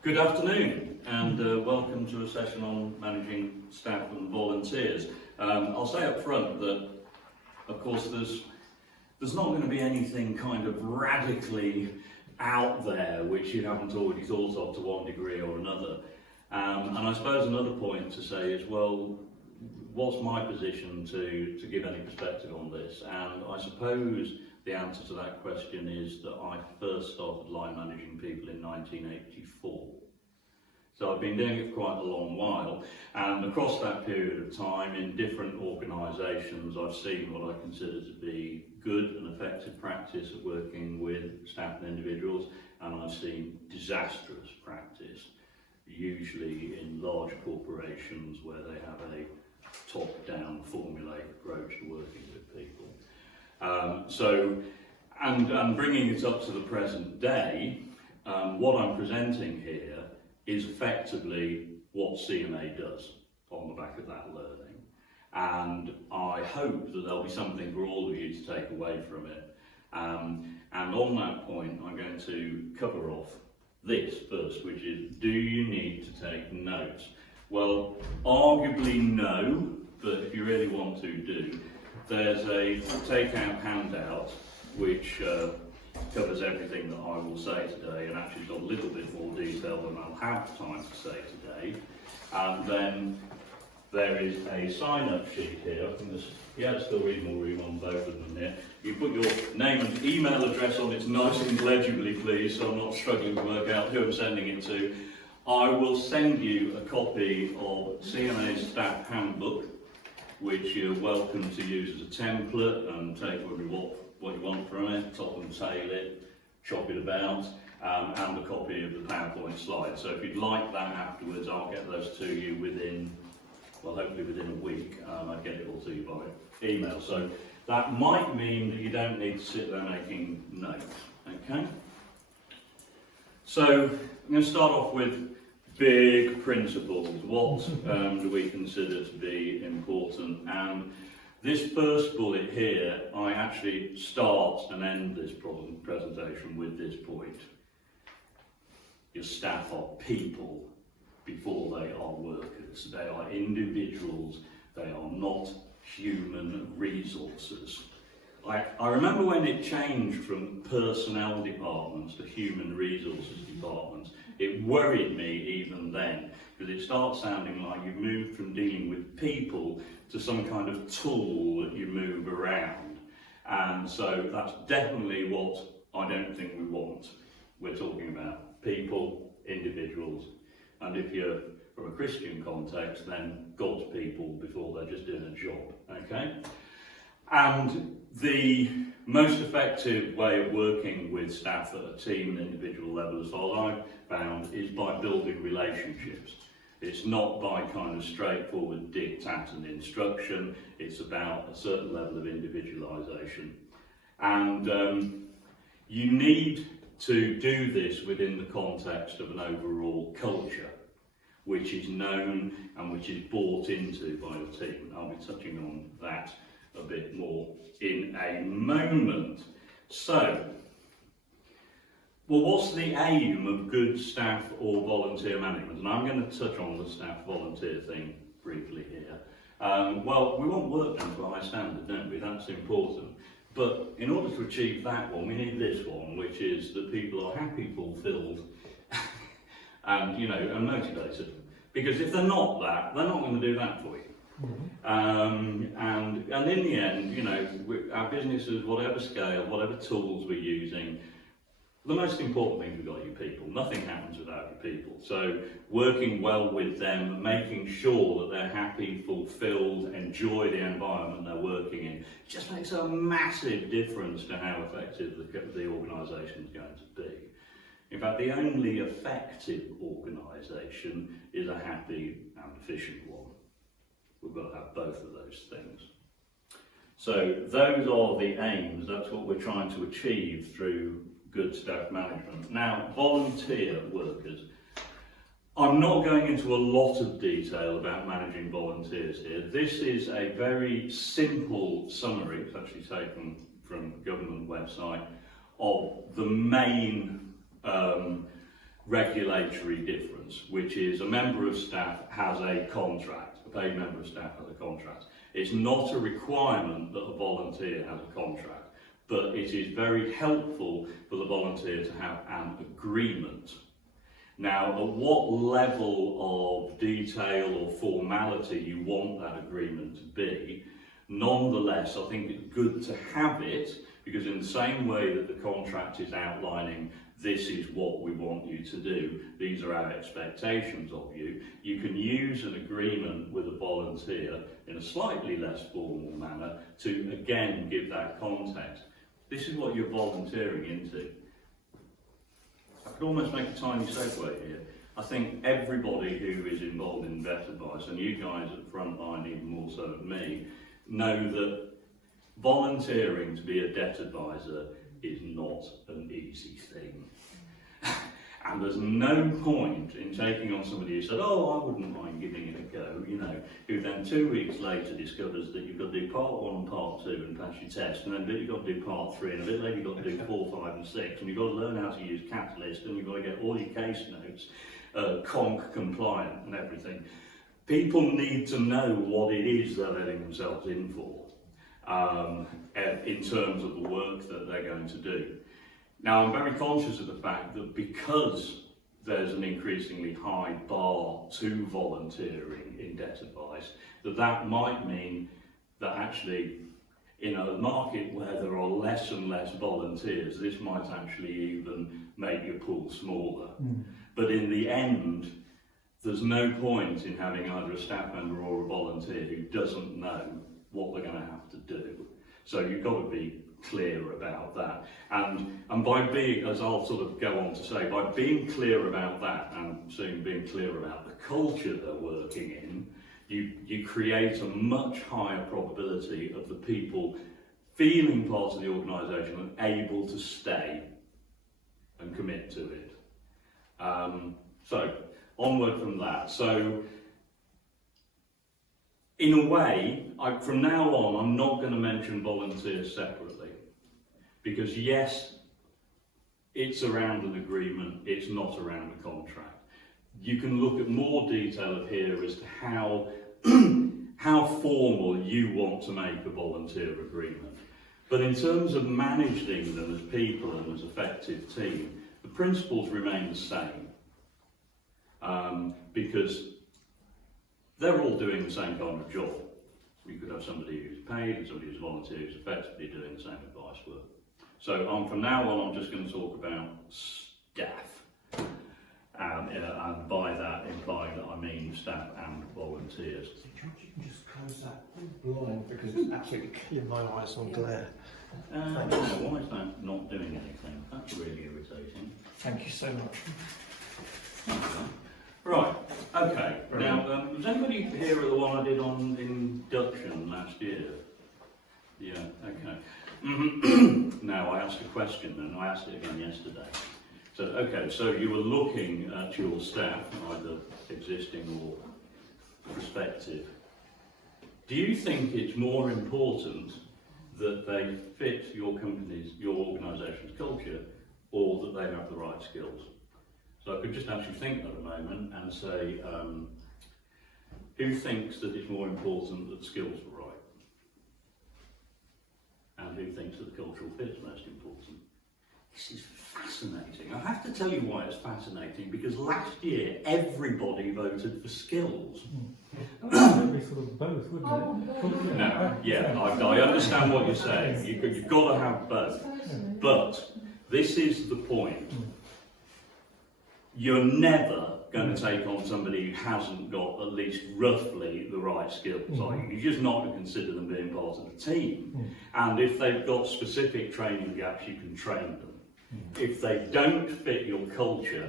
Good afternoon and welcome to a session on managing staff and volunteers. I'll say up front that of course there's not going to be anything kind of radically out there which you haven't already thought of to one degree or another. And I suppose another point to say is, well, what's my position to give any perspective on this? And I suppose the answer to that question is that I first started line managing people in 1984. So I've been doing it for quite a long while, and across that period of time in different organisations I've seen what I consider to be good and effective practice of working with staff and individuals, and I've seen disastrous practice, usually in large corporations where they have a top-down formulaic approach to working with people. And bringing it up to the present day, what I'm presenting here is effectively what CMA does on the back of that learning. And I hope that there'll be something for all of you to take away from it. And on that point, I'm going to cover off this first, which is, do you need to take notes? Well, arguably no, but if you really want to do, there's a take-out handout which covers everything that I will say today, and actually got a little bit more detail than I'll have time to say today. And then there is a sign-up sheet here. I think there's still reasonable room on both of them here. You put your name and email address on it nice and legibly, please, so I'm not struggling to work out who I'm sending it to. I will send you a copy of CMA's staff handbook, which you're welcome to use as a template and take what you want from it, top and tail it, chop it about, and a copy of the PowerPoint slides. So if you'd like that afterwards, I'll get those to you within, well, hopefully within a week. I'll get it all to you by email. So that might mean that you don't need to sit there making notes, okay? So I'm going to start off with big principles. What do we consider to be important? And this first bullet here, I actually start and end this presentation with this point. Your staff are people before they are workers. They are individuals. They are not human resources. I remember when it changed from personnel departments to human resources departments, it worried me even then, because it starts sounding like you've moved from dealing with people to some kind of tool that you move around. And so that's definitely what I don't think we want. We're talking about people, individuals, and if you're from a Christian context, then God's people before they're just doing a job, okay? And the most effective way of working with staff at a team and individual level, as far as I've found, is by building relationships. It's not by kind of straightforward diktat and instruction. It's about a certain level of individualisation. And you need to do this within the context of an overall culture, which is known and which is bought into by the team. I'll be touching on that a bit more in a moment. So, well, what's the aim of good staff or volunteer management? And I'm going to touch on the staff volunteer thing briefly here. Well, we want work done to a high standard, don't we? That's important. But in order to achieve that one, we need this one, which is that people are happy, fulfilled, and and motivated. Because if they're not that, they're not going to do that for you. And in the end, our businesses, whatever scale, whatever tools we're using, the most important thing we've got are your people. Nothing happens without your people. So working well with them, making sure that they're happy, fulfilled, enjoy the environment they're working in, just makes a massive difference to how effective the organisation is going to be. In fact, the only effective organisation is a happy and efficient one. We've got to have both of those things. So those are the aims. That's what we're trying to achieve through good staff management. Now, volunteer workers. I'm not going into a lot of detail about managing volunteers here. This is a very simple summary, it's actually taken from a government website, of the main regulatory difference, which is a member of staff has a contract, a paid member of staff has a contract. It's not a requirement that a volunteer has a contract, but it is very helpful for the volunteer to have an agreement. Now, at what level of detail or formality you want that agreement to be, nonetheless, I think it's good to have it, because in the same way that the contract is outlining this is what we want you to do, these are our expectations of you, you can use an agreement with a volunteer in a slightly less formal manner to again give that context. This is what you're volunteering into. I could almost make a tiny segue here. I think everybody who is involved in vet advice, and you guys at Frontline even more so than me, know that volunteering to be a debt advisor is not an easy thing. And there's no point in taking on somebody who said, oh, I wouldn't mind giving it a go, you know, who then 2 weeks later discovers that you've got to do part 1 and part 2 and pass your test, and then you've got to do part 3, and a bit later you've got to do 4, 5 and 6, and you've got to learn how to use Catalyst, and you've got to get all your case notes Conf compliant and everything. People need to know what it is they're letting themselves in for in terms of the work that they're going to do. Now, I'm very conscious of the fact that because there's an increasingly high bar to volunteering in debt advice, that might mean that actually in a market where there are less and less volunteers, this might actually even make your pool smaller. But in the end, there's no point in having either a staff member or a volunteer who doesn't know what they're going to have to do. So you've got to be clear about that. And by being, as I'll sort of go on to say, by being clear about that and soon being clear about the culture they're working in, you create a much higher probability of the people feeling part of the organisation and able to stay and commit to it. So onward from that. So in a way, from now on, I'm not going to mention volunteers separately, because yes, it's around an agreement, it's not around a contract. You can look at more detail here as to how formal you want to make a volunteer agreement. But in terms of managing them as people and as effective team, the principles remain the same, because they're all doing the same kind of job. We could have somebody who's paid and somebody who's volunteer who's effectively doing the same advice work. So from now on, I'm just going to talk about staff. And by that, implying that I mean staff and volunteers. You can just close that blind because it's absolutely killing my eyes on glare. Why is that not doing anything? That's really irritating. Thank you so much. Right, okay. Now, was anybody here at the one I did on induction last year? Yeah, okay. Now, I asked a question and I asked it again yesterday. So, okay, so you were looking at your staff, either existing or prospective. Do you think it's more important that they fit your company's, your organisation's culture, or that they have the right skills? So I could just actually think at a moment and say, who thinks that it's more important that skills are right? And who thinks that the cultural fit is most important? This is fascinating. I have to tell you why it's fascinating, because last year everybody voted for skills. It'd be sort of both, wouldn't it? No, yeah, I understand what you're saying. You've got to have both. But this is the point. You're never going to take on somebody who hasn't got at least roughly the right skills. You're just not going to consider them being part of the team. And if they've got specific training gaps, you can train them. If they don't fit your culture,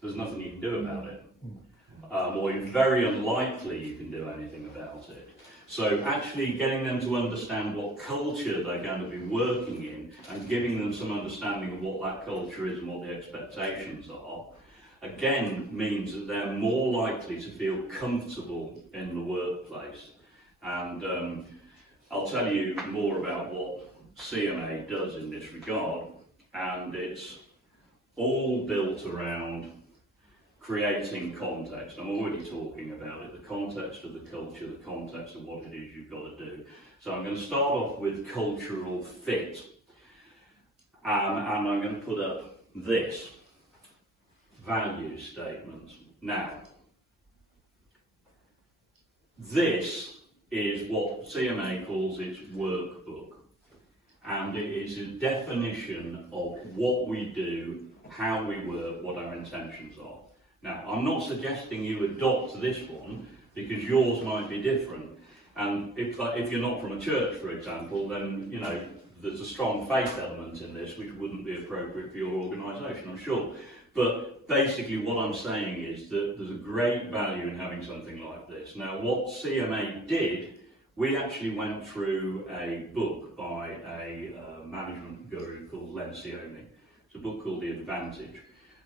there's nothing you can do about it. Or it's very unlikely you can do anything about it. So actually getting them to understand what culture they're going to be working in and giving them some understanding of what that culture is and what the expectations are, again means that they're more likely to feel comfortable in the workplace. And I'll tell you more about what CMA does in this regard, and it's all built around creating context. I'm already talking about it, the context of the culture, the context of what it is you've got to do. So I'm going to start off with cultural fit. And I'm going to put up this value statement. Now, this is what CMA calls its workbook. And it is a definition of what we do, how we work, what our intentions are. Now, I'm not suggesting you adopt this one because yours might be different. And if you're not from a church, for example, then, you know, there's a strong faith element in this which wouldn't be appropriate for your organisation, I'm sure. But basically what I'm saying is that there's a great value in having something like this. Now, what CMA did, we actually went through a book by a management guru called Lencioni. It's a book called The Advantage.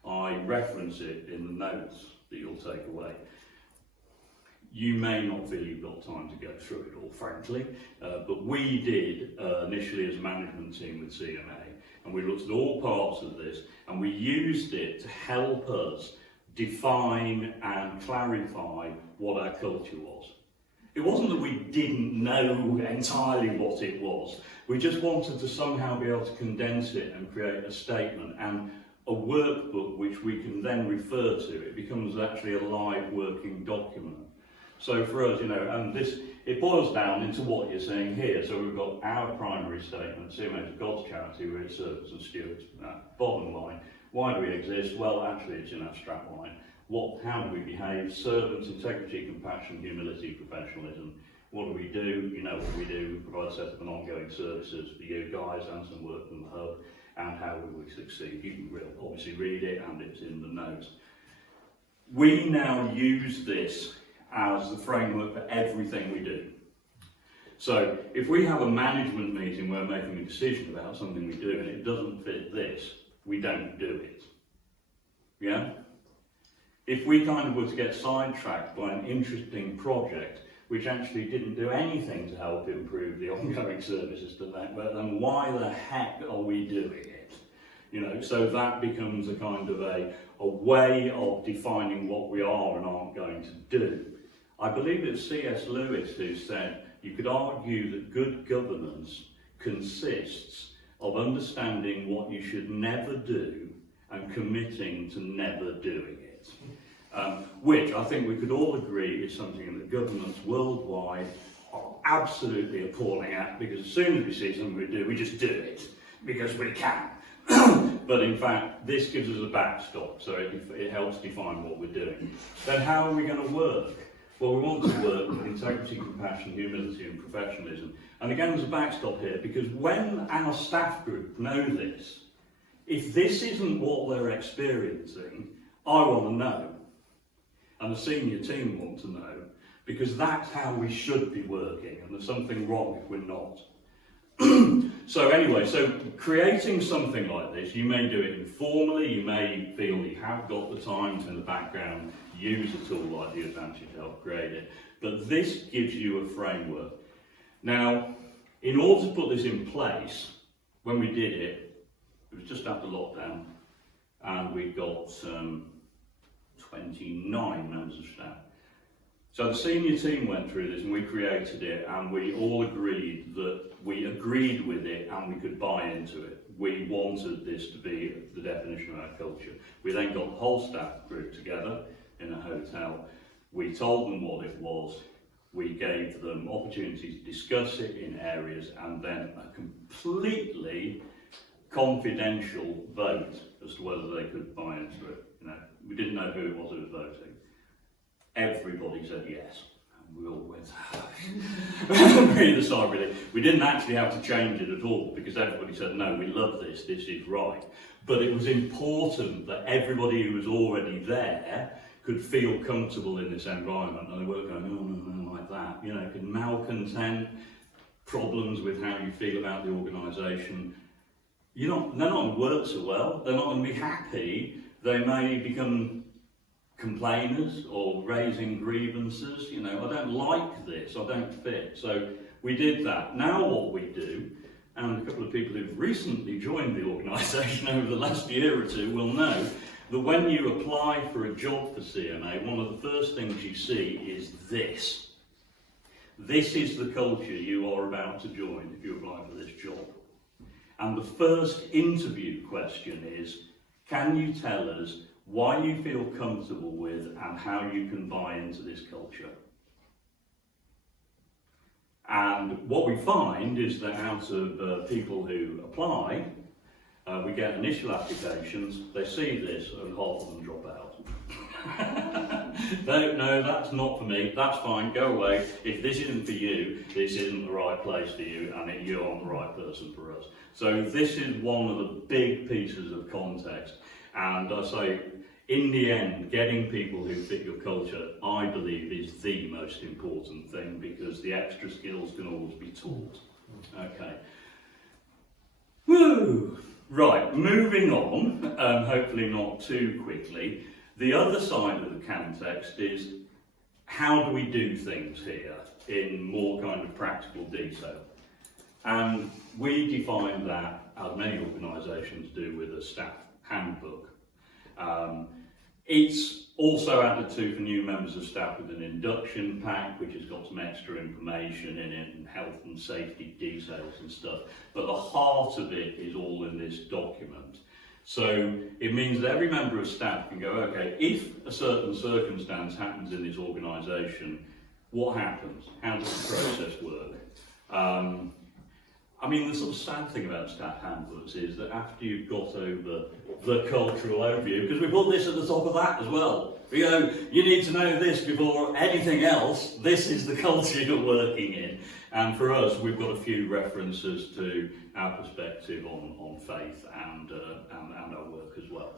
I reference it in the notes that you'll take away. You may not feel you've got time to go through it all, frankly, but we did initially as a management team with CMA, and we looked at all parts of this, and we used it to help us define and clarify what our culture was. It wasn't that we didn't know entirely what it was, we just wanted to somehow be able to condense it and create a statement and a workbook which we can then refer to. It becomes actually a live working document. So for us, you know, and this, it boils down into what you're saying here. So we've got our primary statement, CMA is God's charity, we're its servants and stewards. Bottom line, why do we exist? Well, actually it's in our strap line. How do we behave? Servants, integrity, compassion, humility, professionalism. What do we do? You know what we do. We provide a set of ongoing services for you guys and some work from the hub. And how will we succeed? You can obviously read it, and it's in the notes. We now use this as the framework for everything we do. So if we have a management meeting where we're making a decision about something we do and it doesn't fit this, we don't do it. Yeah? If we kind of were to get sidetracked by an interesting project which actually didn't do anything to help improve the ongoing services to that, but then why the heck are we doing it? You know, so that becomes a kind of a way of defining what we are and aren't going to do. I believe it's C.S. Lewis who said, you could argue that good governance consists of understanding what you should never do and committing to never doing it. Which I think we could all agree is something that governments worldwide are absolutely appalling at, because as soon as we see something we do, we just do it, because we can. But in fact, this gives us a backstop, so it helps define what we're doing. Then how are we going to work? Well, we want to work with integrity, compassion, humility and professionalism. And again, there's a backstop here, because when our staff group know this, if this isn't what they're experiencing, I want to know. And the senior team want to know, because that's how we should be working, and there's something wrong if we're not. So anyway, so creating something like this, you may do it informally, you may feel you have got the time to, in the background, use a tool like The Advantage to help create it, but this gives you a framework. Now, in order to put this in place, when we did it, it was just after lockdown, and we got 29 members of staff. So the senior team went through this and we created it, and we all agreed that we agreed with it and we could buy into it. We wanted this to be the definition of our culture. We then got the whole staff group together in a hotel. We told them what it was. We gave them opportunities to discuss it in areas, and then a completely confidential vote as to whether they could buy into it. You know, we didn't know who it was voting. Everybody said yes. And we all went, breathe a sigh of relief. We didn't actually have to change it at all, because everybody said, no, we love this is right. But it was important that everybody who was already there could feel comfortable in this environment, and they weren't going, no, like that. You know, malcontent, problems with how you feel about the organisation. They're not going to work so well, they're not going to be happy, they may become complainers or raising grievances. You know, I don't like this, I don't fit. So we did that. Now what we do, and a couple of people who've recently joined the organisation over the last year or two will know that when you apply for a job for CMA, one of the first things you see is this. This is the culture you are about to join if you apply for this job. And the first interview question is, can you tell us why you feel comfortable with and how you can buy into this culture? And what we find is that out of people who apply, we get initial applications, they see this and half of them drop out. No, that's not for me, that's fine, go away. If this isn't for you, this isn't the right place for you, and you aren't the right person for us. So this is one of the big pieces of context. And I say, in the end, getting people who fit your culture, I believe, is the most important thing, because the extra skills can always be taught. Okay. Woo! Right, moving on, hopefully not too quickly. The other side of the context is, how do we do things here in more kind of practical detail? And we define that, as many organisations do, with a staff handbook. It's also added to for new members of staff with an induction pack, which has got some extra information in it and health and safety details and stuff. But the heart of it is all in this document. So it means that every member of staff can go, okay, if a certain circumstance happens in this organisation, what happens? How does the process work? I mean, the sort of sad thing about staff handbooks is that after you've got over the cultural overview, because we put this at the top of that as well, we go, you need to know this before anything else, this is the culture you're working in. And for us, we've got a few references to our perspective on faith and our work as well.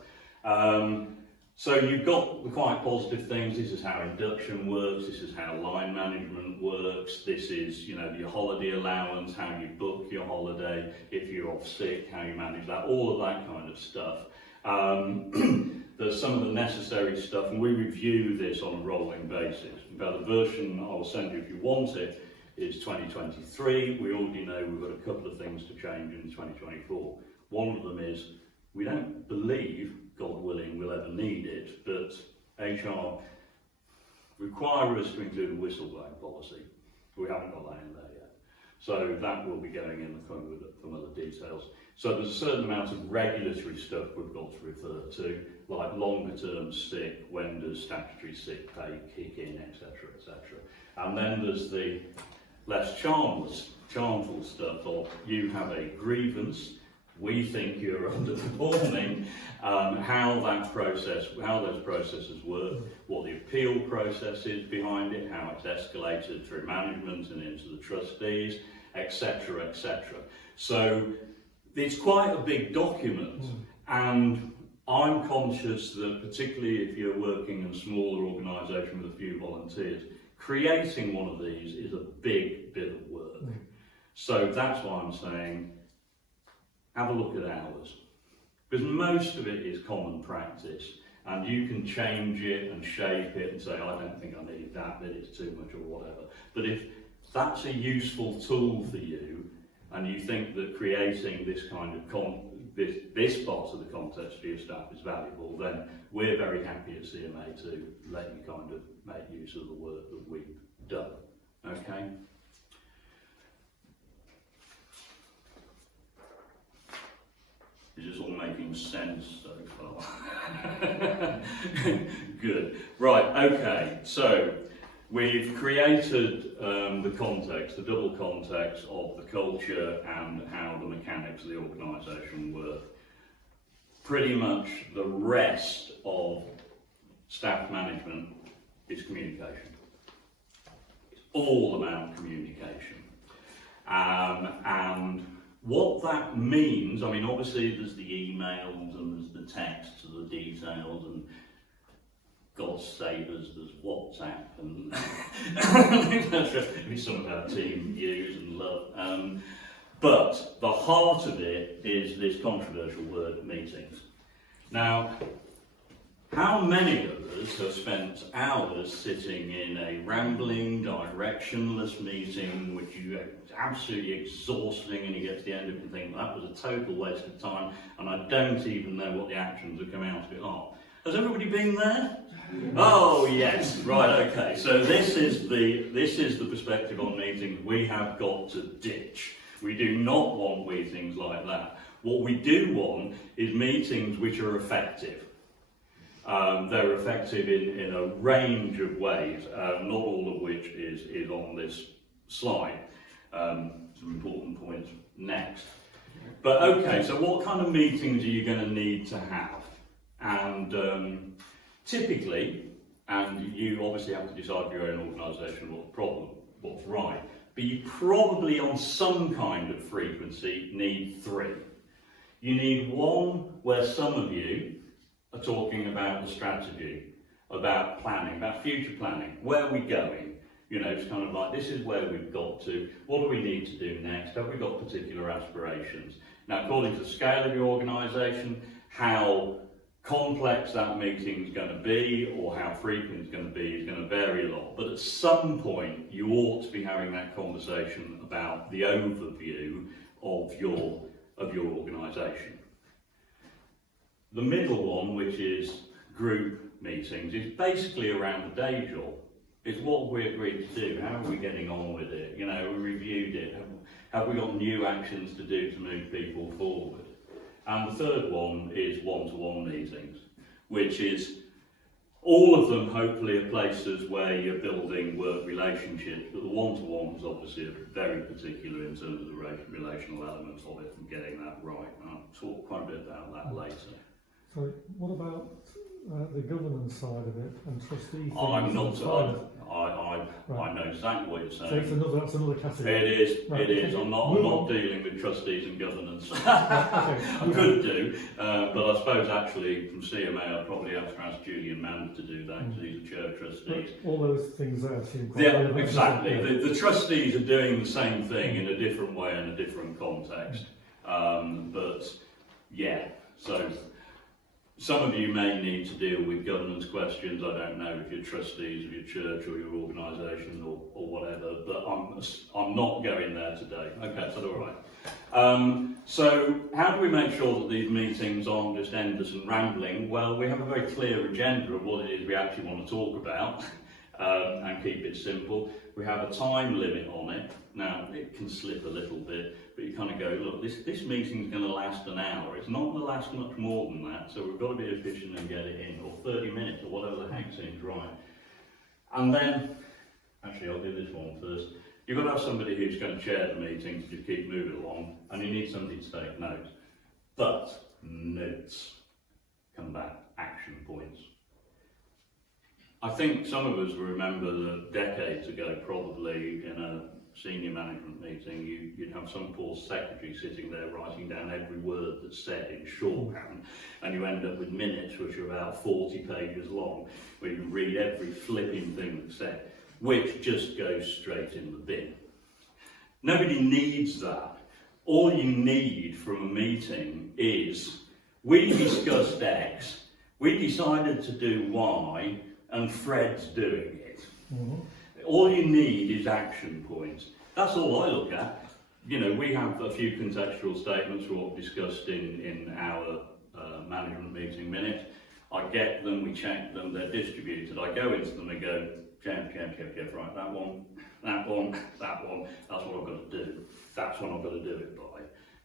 So you've got the quite positive things. This is how induction works, this is how line management works, this is, your holiday allowance, how you book your holiday, if you're off sick, how you manage that, all of that kind of stuff. There's some of the necessary stuff, and we review this on a rolling basis. About the version I'll send you if you want it is 2023. We already know we've got a couple of things to change in 2024. One of them is, we don't believe, God willing, we'll ever need it, but HR require us to include a whistleblowing policy. We haven't got that in there yet. So that will be going in with some other details. So there's a certain amount of regulatory stuff we've got to refer to, like longer term sick, when does statutory sick pay kick in, etc., etc. And then there's the less charmful stuff of, you have a grievance, we think you're underperforming, how those processes work, what the appeal process is behind it, how it's escalated through management and into the trustees, etc., etc. So it's quite a big document, and I'm conscious that particularly if you're working in a smaller organisation with a few volunteers, creating one of these is a big bit of work. So that's why I'm saying, have a look at ours, because most of it is common practice, and you can change it and shape it and say, I don't think I need that, that it's too much or whatever. But if that's a useful tool for you, and you think that creating this kind of this part of the context for your staff is valuable, then we're very happy at CMA to let you kind of make use of the work that we've done. Okay? Is this all making sense so far? Good. Right, okay, so we've created the context, the double context of the culture and how the mechanics of the organisation work. Pretty much the rest of staff management is communication. It's all about communication. And what that means, I mean, obviously there's the emails and there's the texts and the details, and God save us, there's WhatsApp and maybe some of our team use and love. But the heart of it is this controversial word, meetings. Now, How many of us have spent hours sitting in a rambling, directionless meeting, which you absolutely exhausting, and you get to the end of it and think, that was a total waste of time, and I don't even know what the actions that come out of it are. Has everybody been there? Oh yes, right, okay. So this is the perspective on meetings we have got to ditch. We do not want meetings like that. What we do want is meetings which are effective. They're effective in a range of ways, not all of which is on this slide. Some important points next. But okay, so what kind of meetings are you going to need to have? And typically, and you obviously have to decide for your own organisation what's right, but you probably on some kind of frequency need 3. You need one where some of you are talking about the strategy, about planning, about future planning. Where are we going? You know, it's kind of like, this is where we've got to, what do we need to do next? Have we got particular aspirations? Now, according to the scale of your organisation, how complex that meeting is going to be or how frequent it's going to be is going to vary a lot. But at some point, you ought to be having that conversation about the overview of your organisation. The middle one, which is group meetings, is basically around the day job. It's what we agreed to do. How are we getting on with it? You know, we reviewed it. Have we got new actions to do to move people forward? And the third one is one-to-one meetings, which is all of them hopefully are places where you're building work relationships, but the one-to-one is obviously very particular in terms of the relational elements of it and getting that right. And I'll talk quite a bit about that later. So what about the governance side of it and trustee? I'm not. I know exactly what you're saying. So that's another category. It is. Right, it is. okay. I'm not dealing with trustees and governance. I could do, but I suppose actually from CMA I'd probably have to ask Julian Mann to do that because he's the chair of trustees. But all those things there seem quite Yeah, relevant. exactly. The trustees are doing the same thing in a different way in a different context. But yeah, so. Some of you may need to deal with governance questions. I don't know if you're trustees of your church or your organisation or whatever, but I'm not going there today. Okay, so all right. So how do we make sure that these meetings aren't just endless and rambling? Well, we have a very clear agenda of what it is we actually want to talk about and keep it simple. We have a time limit on it. Now, it can slip a little bit, but you kind of go, look, this meeting's going to last an hour. It's not going to last much more than that, so we've got to be efficient and get it in, or 30 minutes, or whatever the heck seems right. And then, actually, I'll do this one first. You've got to have somebody who's going to chair the meeting to just keep moving along, and you need somebody to take notes. But notes come back, action points. I think some of us remember that decades ago, probably in a senior management meeting, you'd have some poor secretary sitting there writing down every word that's said in shorthand, and you end up with minutes which are about 40 pages long, where you can read every flipping thing that's said, which just goes straight in the bin. Nobody needs that. All you need from a meeting is, we discussed X, we decided to do Y, and Fred's doing it. Mm-hmm. All you need is action points. That's all I look at. You know, we have a few contextual statements for what we discussed in our management meeting minutes. I get them, we check them, they're distributed. I go into them and go, Jeff, right, that one, that's what I've got to do. That's what I've got to do it by.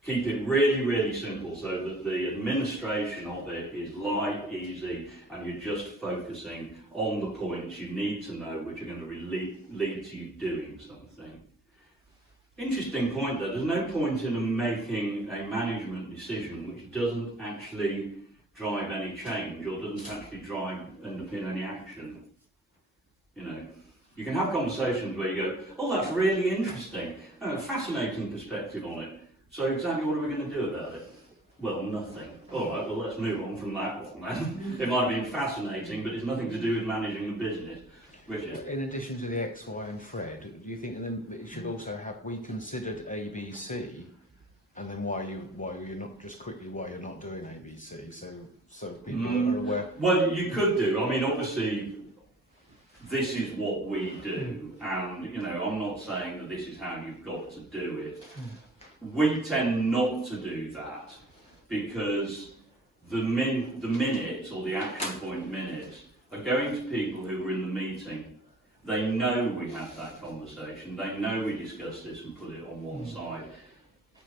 Keep it really, really simple so that the administration of it is light, easy, and you're just focusing on the points you need to know which are going to lead to you doing something. Interesting point there. There's no point in making a management decision which doesn't actually drive any change or doesn't actually underpin any action. You know, you can have conversations where you go, oh, that's really interesting, fascinating perspective on it. So exactly what are we going to do about it? Well, nothing. All right, well, let's move on from that one then. It might have been fascinating, but it's nothing to do with managing the business. Richard? In addition to the X, Y and Fred, do you think that it should also have, we considered ABC and then why you're not just quickly why you're not doing ABC, so people are aware. Well, you could do. I mean, obviously, this is what we do, and you know, I'm not saying that this is how you've got to do it. We tend not to do that because the minutes or the action point minutes are going to people who were in the meeting. They know we had that conversation. They know we discussed this and put it on one side.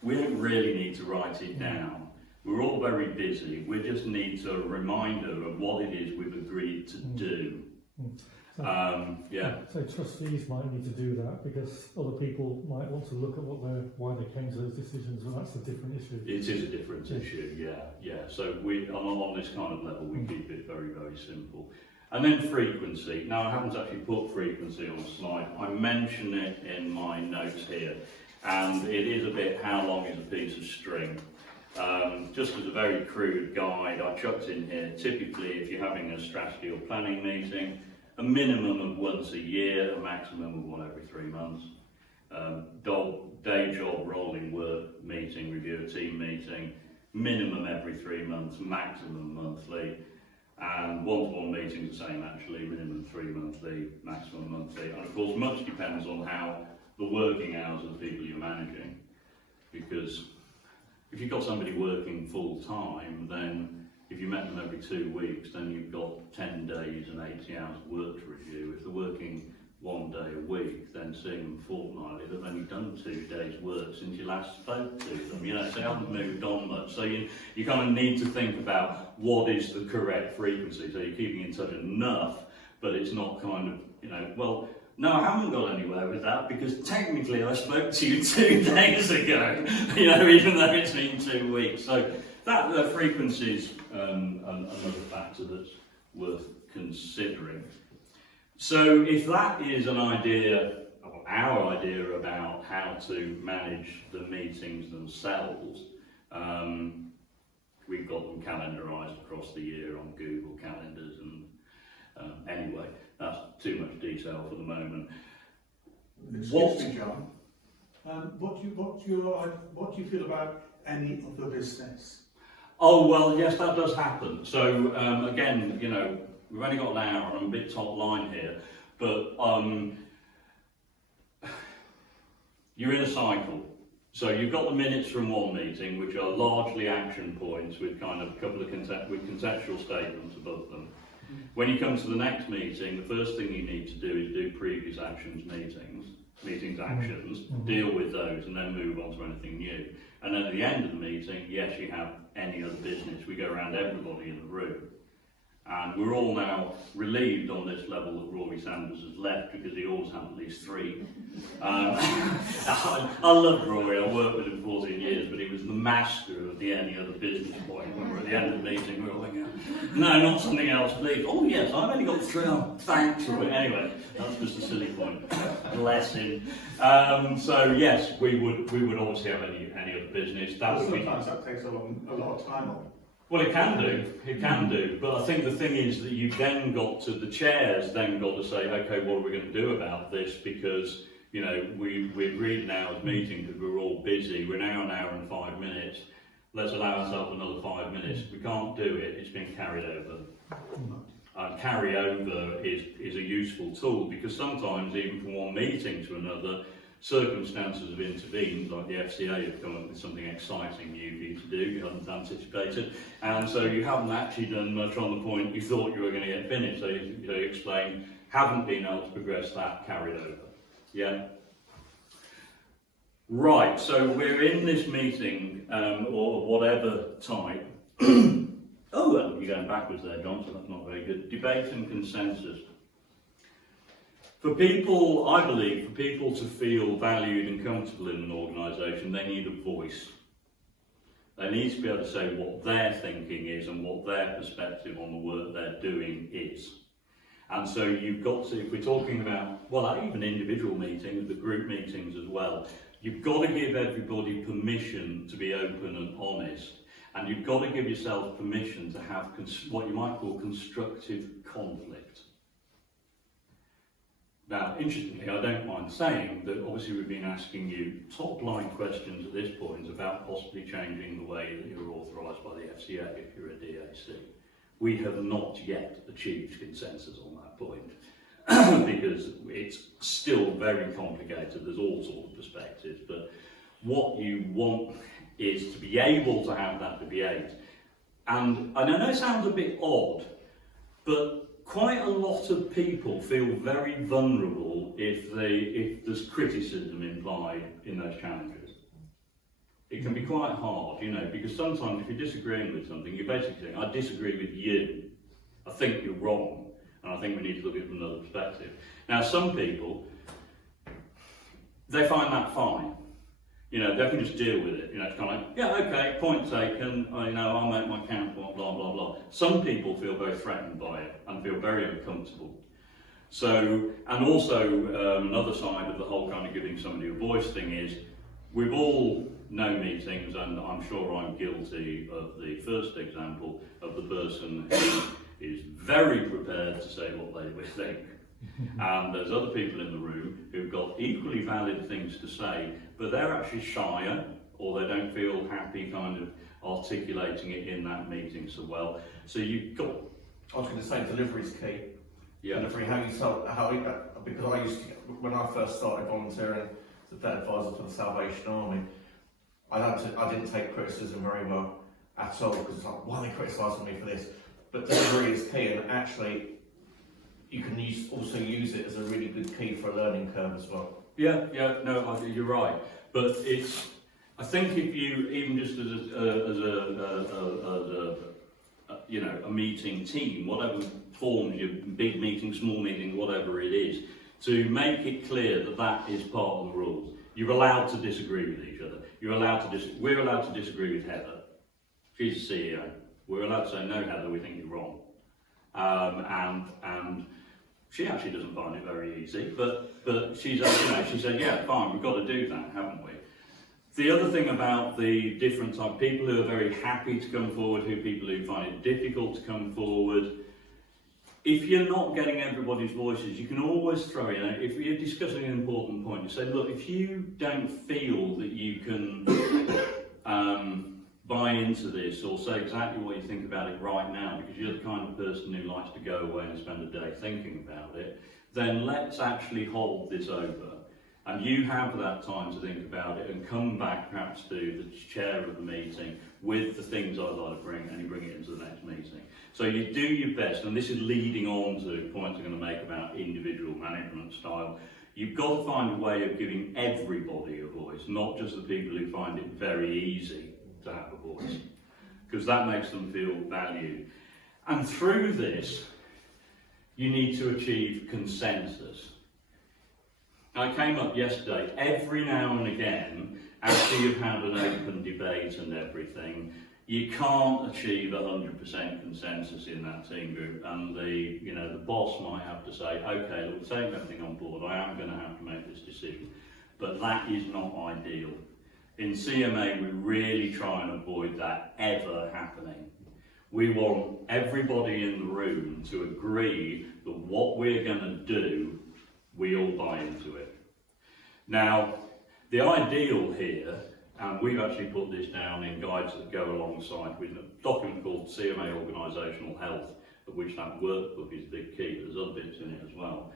We don't really need to write it down. We're all very busy. We just need a reminder of what it is we've agreed to do. So trustees might need to do that because other people might want to look at why they came to those decisions, and that's a different issue. It is a different issue, yeah. So on this kind of level, we keep it very, very simple. And then frequency. Now, I haven't actually put frequency on the slide. I mention it in my notes here, and it is a bit how long is a piece of string. Just as a very crude guide, I chucked in here, typically if you're having a strategy or planning meeting, a minimum of once a year, a maximum of one every 3 months. Day job, rolling work meeting, review a team meeting, minimum every 3 months, maximum monthly. And one-to-one meetings the same actually, minimum 3 monthly, maximum monthly. And of course much depends on how the working hours of the people you're managing. Because if you've got somebody working full time, then if you met them every 2 weeks, then you've got 10 days and 80 hours of work to review. If they're working 1 day a week, then seeing them fortnightly, they've only done 2 days work since you last spoke to them. You know, so they haven't moved on much. So you kind of need to think about what is the correct frequency. So you're keeping in touch enough, but it's not kind of, you know, well, no, I haven't got anywhere with that because technically I spoke to you 2 days ago, you know, even though it's been 2 weeks. So that frequency is another factor that's worth considering. So if that is an idea, or our idea about how to manage the meetings themselves, we've got them calendarised across the year on Google Calendars, and anyway, that's too much detail for the moment. Excuse me, John. What do you feel about any other business? Oh well, yes, that does happen. So again, you know, we've only got an hour, and I'm a bit top line here, but you're in a cycle. So you've got the minutes from one meeting, which are largely action points with kind of a couple of conceptual statements above them. When you come to the next meeting, the first thing you need to do is do previous actions meetings actions, deal with those, and then move on to anything new. And then at the end of the meeting, yes, you have any other business. We go around everybody in the room. And we're all now relieved on this level that Rory Sanders has left because he always had at least 3. I love Rory, I worked with him 14 years, but he was the master of the any other business point. When we're at the end of the meeting, we're all like, no, not something else, please. Oh yes, I've only got 3. Oh, thanks, Rory. Anyway, that's just a silly point. Bless him. So yes, we would obviously have any other business. That would Sometimes that takes a lot of time on. Well, it can do, but I think the thing is that you've then got to, the chairs then got to say, okay, what are we going to do about this? Because, you know, we agreed an hour's meeting because we're all busy. We're now an hour and 5 minutes. Let's allow ourselves another 5 minutes. If we can't do it, it's been carried over. Carry over is a useful tool because sometimes even from one meeting to another, circumstances have intervened, like the FCA have come up with something exciting new for you to do, you hadn't anticipated, and so you haven't actually done much on the point you thought you were going to get finished, so you explain, haven't been able to progress that, carried over. Yeah? Right, so we're in this meeting, or whatever type. Oh, you're going backwards there, John, so that's not very good. Debate and consensus. For people, I believe, for people to feel valued and comfortable in an organisation, they need a voice. They need to be able to say what their thinking is and what their perspective on the work they're doing is. And so you've got to, if we're talking about, well, even individual meetings, but group meetings as well, you've got to give everybody permission to be open and honest. And you've got to give yourself permission to have what you might call constructive conflict. Now, interestingly, I don't mind saying that obviously we've been asking you top-line questions at this point about possibly changing the way that you're authorised by the FCA if you're a DAC. We have not yet achieved consensus on that point because it's still very complicated. There's all sorts of perspectives, but what you want is to be able to have that debate. And I know it sounds a bit odd, but quite a lot of people feel very vulnerable if there's criticism implied in those challenges. It can be quite hard, you know, because sometimes if you're disagreeing with something, you're basically saying, I disagree with you, I think you're wrong, and I think we need to look at it from another perspective. Now, some people, they find that fine. You know, they can just deal with it. You know, it's kind of like, yeah, okay, point taken, you know, I'll make my counterpoint, blah, blah, blah. Some people feel very threatened by it and feel very uncomfortable. So, and also another side of the whole kind of giving somebody a voice thing is, we've all known meetings, and I'm sure I'm guilty of the first example of the person who is very prepared to say what they think. And there's other people in the room who've got equally valid things to say, but they're actually shyer, or they don't feel happy kind of articulating it in that meeting so well. So you've got... I was going to say delivery is key. Yeah. Delivery, because I used to, when I first started volunteering as a debt advisor for the Salvation Army, I didn't take criticism very well at all, because it's like, why are they criticising me for this? But delivery is key, and actually you can also use it as a really good key for a learning curve as well. Yeah, no, you're right. But it's, I think if you, even just as a meeting team, whatever forms your big meeting, small meeting, whatever it is, to make it clear that that is part of the rules. You're allowed to disagree with each other. We're allowed to disagree with Heather. She's the CEO. We're allowed to say, no, Heather, we think you're wrong. And she actually doesn't find it very easy, but she's, she said, yeah, fine, we've got to do that, haven't we? The other thing about the different type of people who are very happy to come forward, people who find it difficult to come forward, if you're not getting everybody's voices, you can always throw in, if you're discussing an important point, you say, look, if you don't feel that you can buy into this or say exactly what you think about it right now, because you're the kind of person who likes to go away and spend a day thinking about it, then let's actually hold this over. And you have that time to think about it and come back perhaps to the chair of the meeting with the things I'd like to bring, and you bring it into the next meeting. So you do your best, and this is leading on to points I'm going to make about individual management style. You've got to find a way of giving everybody a voice, not just the people who find it very easy to have a voice, because that makes them feel valued. And through this, you need to achieve consensus. I came up yesterday, every now and again, after you've had an open debate and everything, you can't achieve 100% consensus in that team group, and the boss might have to say, okay, look, take everything on board, I am going to have to make this decision. But that is not ideal. In CMA, we really try and avoid that ever happening. We want everybody in the room to agree that what we're going to do, we all buy into it. Now, the ideal here, and we've actually put this down in guides that go alongside with a document called CMA Organisational Health, of which that workbook is a big key, but there's other bits in it as well.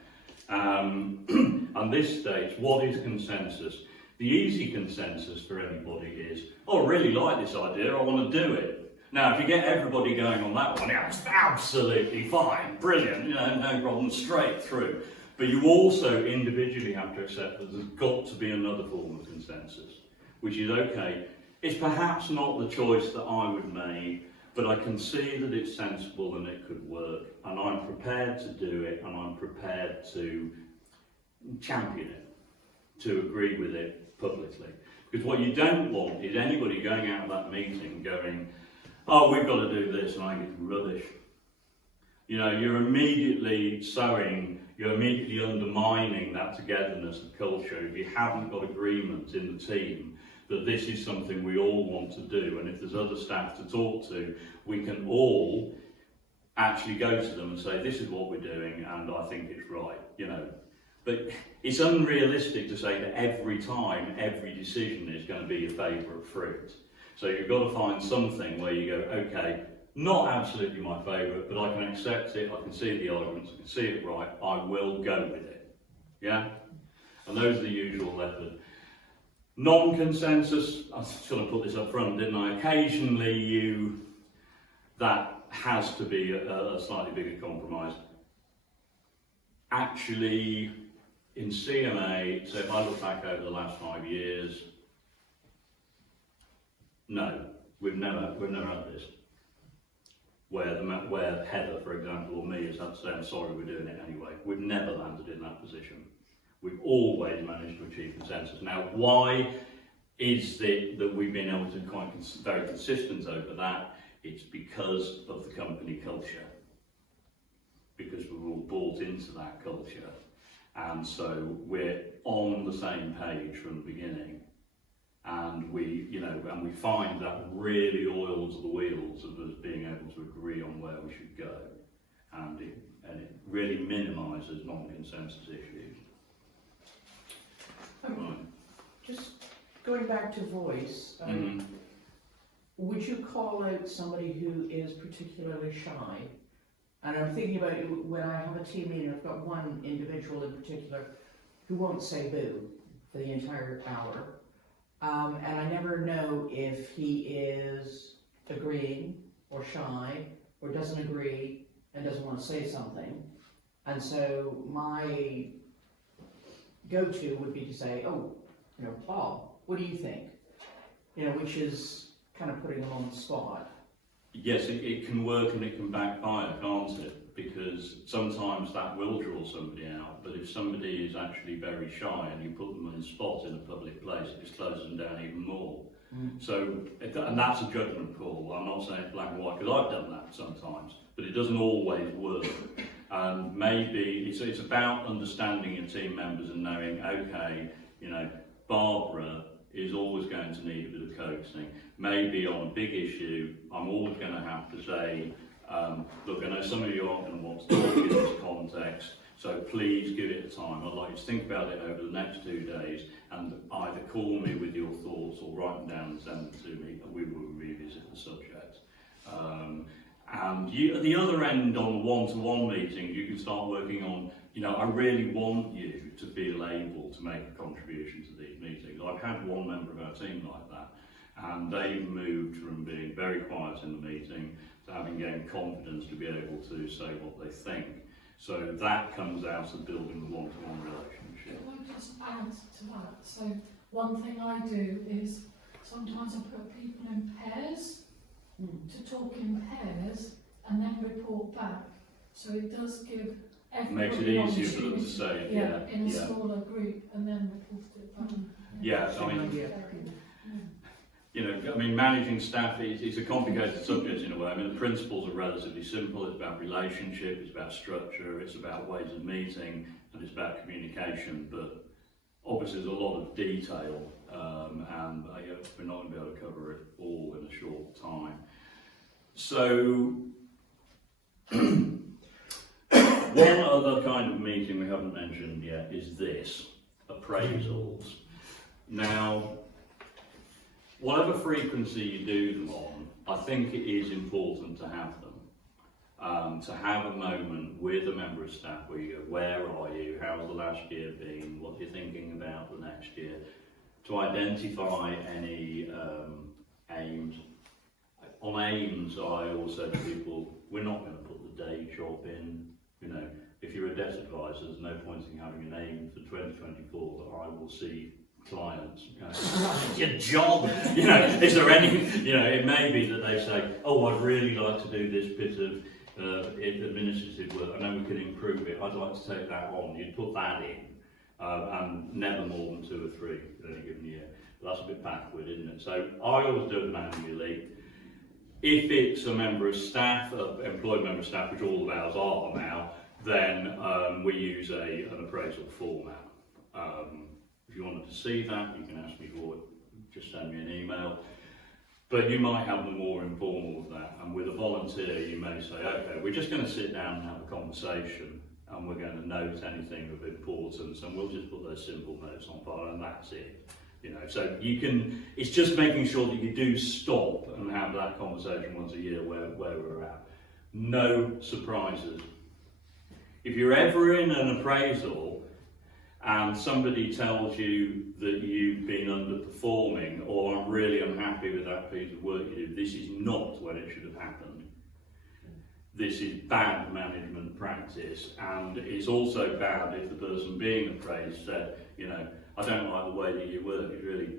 And this states, what is consensus? The easy consensus for anybody is, oh, I really like this idea, I want to do it. Now, if you get everybody going on that one, yeah, it's absolutely fine, brilliant, no problem, straight through. But you also individually have to accept that there's got to be another form of consensus, which is, okay, it's perhaps not the choice that I would make, but I can see that it's sensible and it could work, and I'm prepared to do it, and I'm prepared to champion it, to agree with it publicly. Because what you don't want is anybody going out of that meeting going, oh, we've got to do this, and I think it's rubbish. You're immediately you're immediately undermining that togetherness of culture if you haven't got agreement in the team that this is something we all want to do, and if there's other staff to talk to, we can all actually go to them and say, this is what we're doing, and I think it's right, But it's unrealistic to say that every time, every decision is going to be your favourite fruit. So you've got to find something where you go, okay, not absolutely my favourite, but I can accept it, I can see the arguments, I can see it right, I will go with it. Yeah? And those are the usual method. Non-consensus, I should have put this up front, didn't I? Occasionally that has to be a slightly bigger compromise. Actually, in CMA, so if I look back over the last 5 years, no, we've never had this. Where Heather, for example, or me has had to say, I'm sorry, we're doing it anyway. We've never landed in that position. We've always managed to achieve consensus. Now, why is it that we've been able to be quite very consistent over that? It's because of the company culture. Because we're all bought into that culture. And so we're on the same page from the beginning. And we find that really oils the wheels of us being able to agree on where we should go. And it really minimises non-consensus issues. Right. Just going back to voice, would you call out somebody who is particularly shy? And I'm thinking about when I have a team meeting, I've got one individual in particular who won't say boo for the entire hour. And I never know if he is agreeing or shy or doesn't agree and doesn't want to say something. And so my go-to would be to say, oh, Bob, what do you think? Which is kind of putting them on the spot. Yes, it can work and it can backfire, can't it? Because sometimes that will draw somebody out, but if somebody is actually very shy and you put them on the spot in a public place, it just closes them down even more. So, and that's a judgment call. I'm not saying it's black and white, because I've done that sometimes, but it doesn't always work. And maybe it's about understanding your team members and knowing, okay, Barbara is always going to need a bit of coaxing. Maybe on a big issue, I'm always going to have to say, look, I know some of you aren't going to want to talk in this context, so please give it time. I'd like you to think about it over the next 2 days and either call me with your thoughts or write them down and send them to me, and we will revisit the subject. And at the other end, on the one-to-one meetings, you can start working on, I really want you to feel able to make a contribution to these meetings. I've had one member of our team like that, and they've moved from being very quiet in the meeting to having gained confidence to be able to say what they think. So that comes out of building the one-to-one relationship. Can I just add to that? So one thing I do is sometimes I put people in pairs to talk in pairs and then report back. So it does give everybody Makes it easier for them to say, in a smaller group and then report it back. Yeah, managing staff is a complicated subject in a way. The principles are relatively simple. It's about relationship, it's about structure, it's about ways of meeting, and it's about communication. But obviously there's a lot of detail, and we're not going to be able to cover it all in a short time. So, one other kind of meeting we haven't mentioned yet is this, appraisals. Now, whatever frequency you do them on, I think it is important to have them. To have a moment with a member of staff where you go, where are you, how's the last year been, what are you thinking about the next year, to identify any aims. On aims, I also to people, we're not going to put the day job in. If you're a debt advisor, there's no point in having an aim for 2024 that I will see clients. Your job, is there any, it may be that they say, oh, I'd really like to do this bit of administrative work, I know we can improve it, I'd like to take that on. You'd put that in, and never more than 2 or 3 in any given year. But that's a bit backward, isn't it? So I always do it manually. If it's a member of staff, employed member of staff, which all of ours are now, then we use an appraisal format. If you wanted to see that, you can ask me for it, just send me an email. But you might have the more informal of that, and with a volunteer you may say, okay, we're just going to sit down and have a conversation, and we're going to note anything of importance, and we'll just put those simple notes on file, and that's it. You know, so you can, it's just making sure that you do stop and have that conversation once a year where we're at. No surprises. If you're ever in an appraisal and somebody tells you that you've been underperforming, or I'm really unhappy with that piece of work you do, this is not when it should have happened. This is bad management practice, and it's also bad if the person being appraised said, you know, I don't like the way that you work, it's really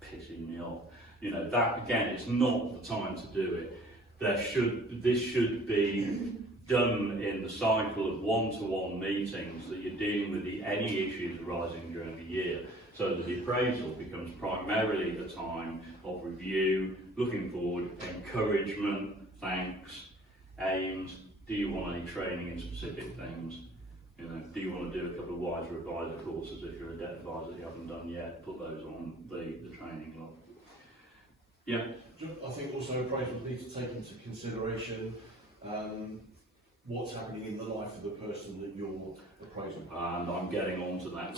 pissing me off. You know, that again, it's not the time to do it. This should be done in the cycle of one-to-one meetings, that you're dealing with any issues arising during the year, so that the appraisal becomes primarily a time of review, looking forward, encouragement, thanks, aims. Do you want any training in specific things? You know, do you want to do a couple of wiser advisor courses if you're a debt advisor that you haven't done yet? Put those on the training log. Yeah. I think also appraisals need to take into consideration what's happening in the life of the person that you're appraising. And I'm getting on to that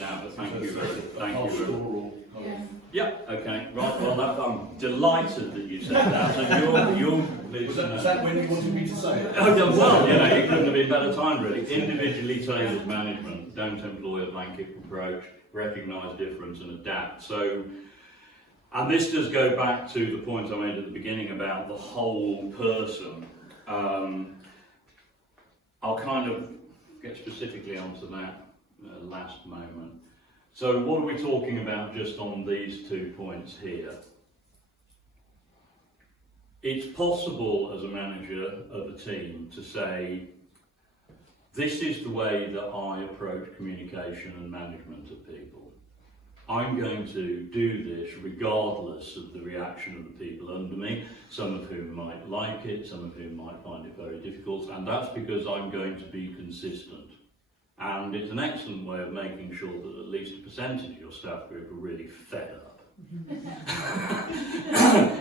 now, but thank you very. Yeah. Yeah, okay, right, well I'm delighted that you said that. So you're Was that when you wanted me to say it? Oh, yeah, well, you know, it couldn't have been better time really. Individually tailored management, don't employ a blanket approach, recognise difference and adapt. So, and this does go back to the point I made at the beginning about the whole person. I'll kind of get specifically onto that last moment. So what are we talking about just on these 2 points here? It's possible as a manager of a team to say, this is the way that I approach communication and management of people. I'm going to do this regardless of the reaction of the people under me, some of whom might like it, some of whom might find it very difficult, and that's because I'm going to be consistent. And it's an excellent way of making sure that at least a percentage of your staff group are really fed up.